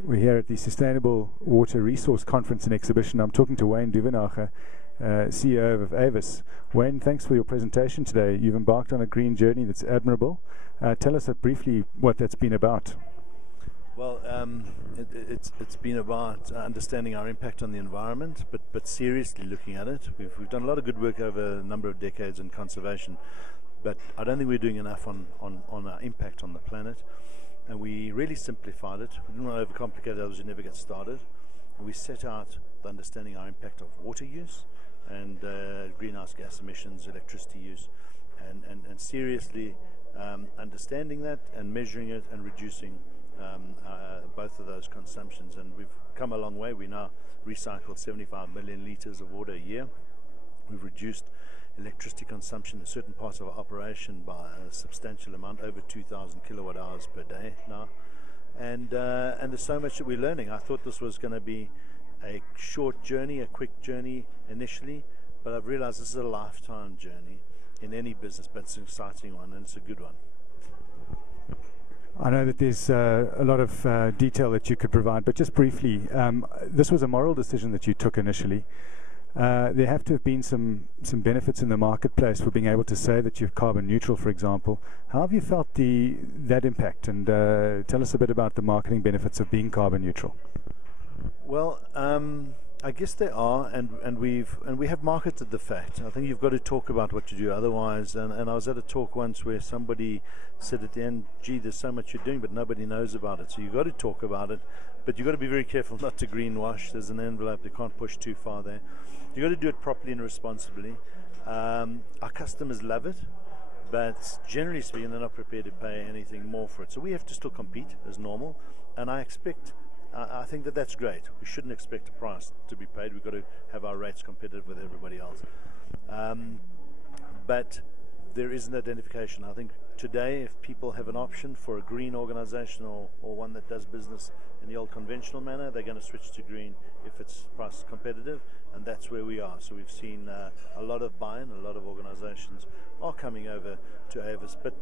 We're here at the Sustainable Water Resource Conference and Exhibition. I'm talking to Wayne Duvenacher, CEO of Avis. Wayne, thanks for your presentation today. You've embarked on a green journey that's admirable. Tell us briefly what that's been about. Well, it's been about understanding our impact on the environment, but seriously looking at it. We've done a lot of good work over a number of decades in conservation, but I don't think we're doing enough on our impact on the planet. And we really simplified it. We didn't want to overcomplicate it, otherwise we never get started. And we set out the understanding our impact of water use and greenhouse gas emissions, electricity use, and seriously understanding that and measuring it and reducing both of those consumptions. And we've come a long way. We now recycle 75 million litres of water a year. We've reduced electricity consumption in certain parts of our operation by a substantial amount, over 2,000 kilowatt hours per day now. And there's so much that we're learning. I thought this was going to be a short journey, a quick journey initially, but I've realized this is a lifetime journey in any business, but it's an exciting one and it's a good one. I know that there's a lot of detail that you could provide, but just briefly, this was a moral decision that you took initially. There have to have been some benefits in the marketplace for being able to say that you're carbon neutral, for example. How have you felt that impact? And tell us a bit about the marketing benefits of being carbon neutral. Well, I guess there are, and we have marketed the fact. I think you've got to talk about what you do, otherwise. And I was at a talk once where somebody said at the end, "Gee, there's so much you're doing, but nobody knows about it." So you've got to talk about it, but you've got to be very careful not to greenwash. There's an envelope; you can't push too far there. You've got to do it properly and responsibly. Our customers love it, but generally speaking, they're not prepared to pay anything more for it. So we have to still compete as normal, and I think that's great. We shouldn't expect a price to be paid. We've got to have our rates competitive with everybody else. But there is an identification. I think today, if people have an option for a green organization or one that does business in the old conventional manner, they're going to switch to green if it's price competitive, and that's where we are. So we've seen a lot of buy-in, a lot of organizations are coming over to Avis, but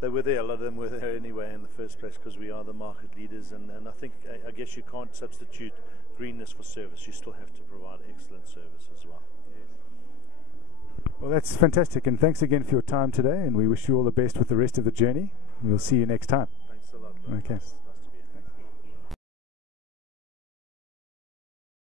they were there, a lot of them were there anyway in the first place because we are the market leaders, and I guess you can't substitute greenness for service. You still have to provide excellent service as well. Yes. Well, that's fantastic, and thanks again for your time today, and we wish you all the best with the rest of the journey. We'll see you next time. Thanks a lot. Okay.